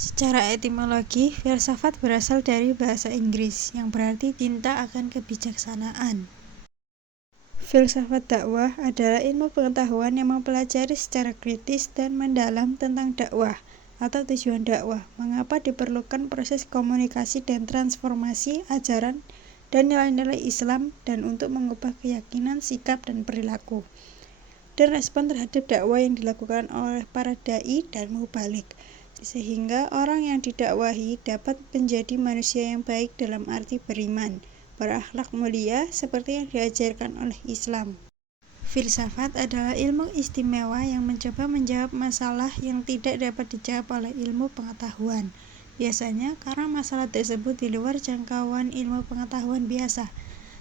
Secara etimologi, filsafat berasal dari bahasa Inggris yang berarti tinta akan kebijaksanaan. Filsafat dakwah adalah ilmu pengetahuan yang mempelajari secara kritis dan mendalam tentang dakwah atau tujuan dakwah, mengapa diperlukan proses komunikasi dan transformasi ajaran dan nilai-nilai Islam dan untuk mengubah keyakinan, sikap, dan perilaku, dan respon terhadap dakwah yang dilakukan oleh para dai dan mubalik, sehingga orang yang didakwahi dapat menjadi manusia yang baik dalam arti beriman, berakhlak mulia seperti yang diajarkan oleh Islam. Filsafat adalah ilmu istimewa yang mencoba menjawab masalah yang tidak dapat dijawab oleh ilmu pengetahuan, biasanya karena masalah tersebut di luar jangkauan ilmu pengetahuan biasa.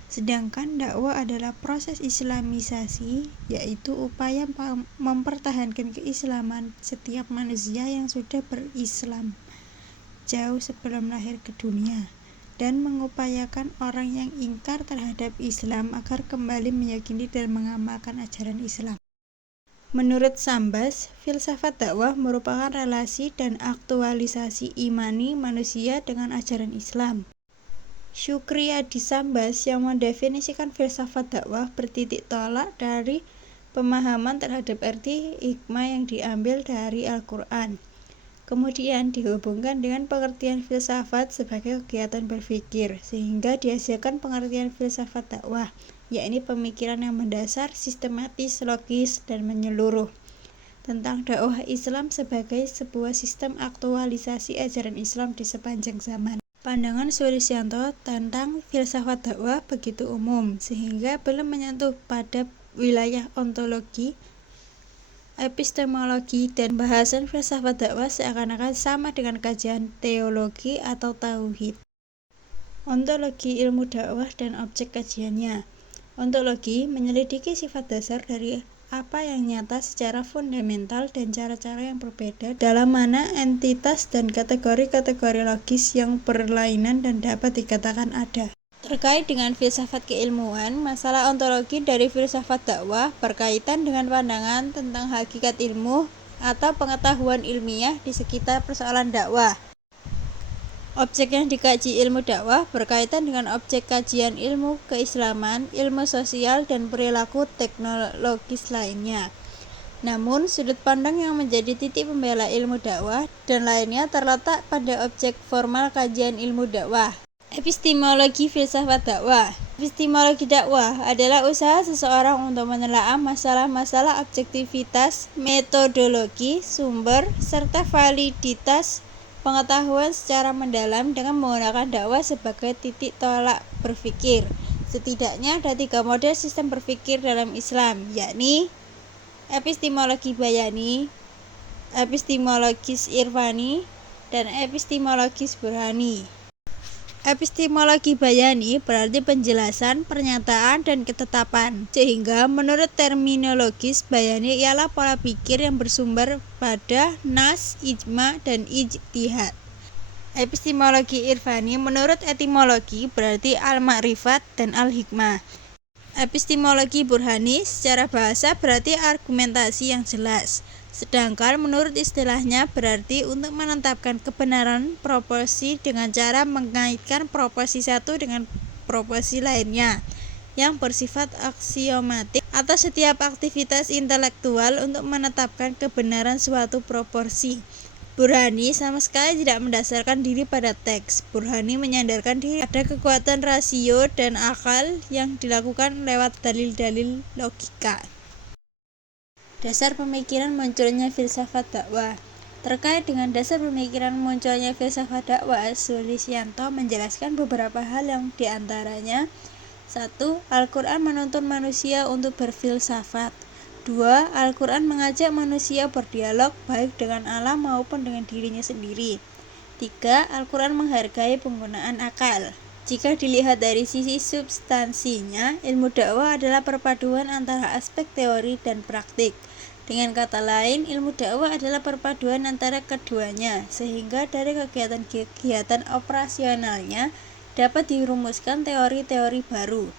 Sedangkan dakwah adalah proses islamisasi, yaitu upaya mempertahankan keislaman setiap manusia yang sudah berislam jauh sebelum lahir ke dunia, dan mengupayakan orang yang ingkar terhadap Islam agar kembali meyakini dan mengamalkan ajaran Islam. Menurut Sambas, filsafat dakwah merupakan relasi dan aktualisasi imani manusia dengan ajaran Islam. Syukri Adi Sambas yang mendefinisikan filsafat dakwah bertitik tolak dari pemahaman terhadap arti hikmah yang diambil dari Al-Quran, kemudian dihubungkan dengan pengertian filsafat sebagai kegiatan berpikir, sehingga dihasilkan pengertian filsafat dakwah, yakni pemikiran yang mendasar, sistematis, logis, dan menyeluruh tentang dakwah Islam sebagai sebuah sistem aktualisasi ajaran Islam di sepanjang zaman. Pandangan Sulisyanto tentang filsafat dakwah begitu umum, sehingga belum menyentuh pada wilayah ontologi, epistemologi, dan bahasan filsafat dakwah seakan-akan sama dengan kajian teologi atau tauhid. Ontologi ilmu dakwah dan objek kajiannya. Ontologi menyelidiki sifat dasar dari apa yang nyata secara fundamental dan cara-cara yang berbeda dalam mana entitas dan kategori-kategori logis yang berlainan dan dapat dikatakan ada. Terkait dengan filsafat keilmuan, masalah ontologi dari filsafat dakwah berkaitan dengan pandangan tentang hakikat ilmu atau pengetahuan ilmiah di sekitar persoalan dakwah. Objek yang dikaji ilmu dakwah berkaitan dengan objek kajian ilmu keislaman, ilmu sosial, dan perilaku teknologis lainnya. Namun, sudut pandang yang menjadi titik pembela ilmu dakwah dan lainnya terletak pada objek formal kajian ilmu dakwah. Epistemologi filsafat dakwah. Epistemologi dakwah adalah usaha seseorang untuk menelaah masalah-masalah objektivitas, metodologi, sumber, serta validitas pengetahuan secara mendalam dengan menggunakan dakwah sebagai titik tolak berpikir. Setidaknya ada 3 model sistem berpikir dalam Islam, yakni epistemologi bayani, epistemologis irfani, dan epistemologis burhani. Epistemologi bayani berarti penjelasan, pernyataan, dan ketetapan, sehingga menurut terminologis bayani ialah pola pikir yang bersumber pada nas, ijma, dan ijtihad. Epistemologi irfani menurut etimologi berarti al-ma'rifat dan al-hikmah. Epistemologi burhani secara bahasa berarti argumentasi yang jelas, sedangkan menurut istilahnya berarti untuk menetapkan kebenaran proporsi dengan cara mengaitkan proporsi satu dengan proporsi lainnya yang bersifat aksiomatik, atau setiap aktivitas intelektual untuk menetapkan kebenaran suatu proporsi. Burhani sama sekali tidak mendasarkan diri pada teks. Burhani menyandarkan diri pada kekuatan rasio dan akal yang dilakukan lewat dalil-dalil logika. Dasar pemikiran munculnya filsafat dakwah. Terkait dengan dasar pemikiran munculnya filsafat dakwah, Sulisyanto menjelaskan beberapa hal yang diantaranya: 1. Al-Quran menuntun manusia untuk berfilsafat. 2. Al-Quran mengajak manusia berdialog baik dengan alam maupun dengan dirinya sendiri. 3. Al-Quran menghargai penggunaan akal. Jika dilihat dari sisi substansinya, ilmu dakwah adalah perpaduan antara aspek teori dan praktik. Dengan kata lain, ilmu dakwah adalah perpaduan antara keduanya, sehingga dari kegiatan-kegiatan operasionalnya dapat dirumuskan teori-teori baru.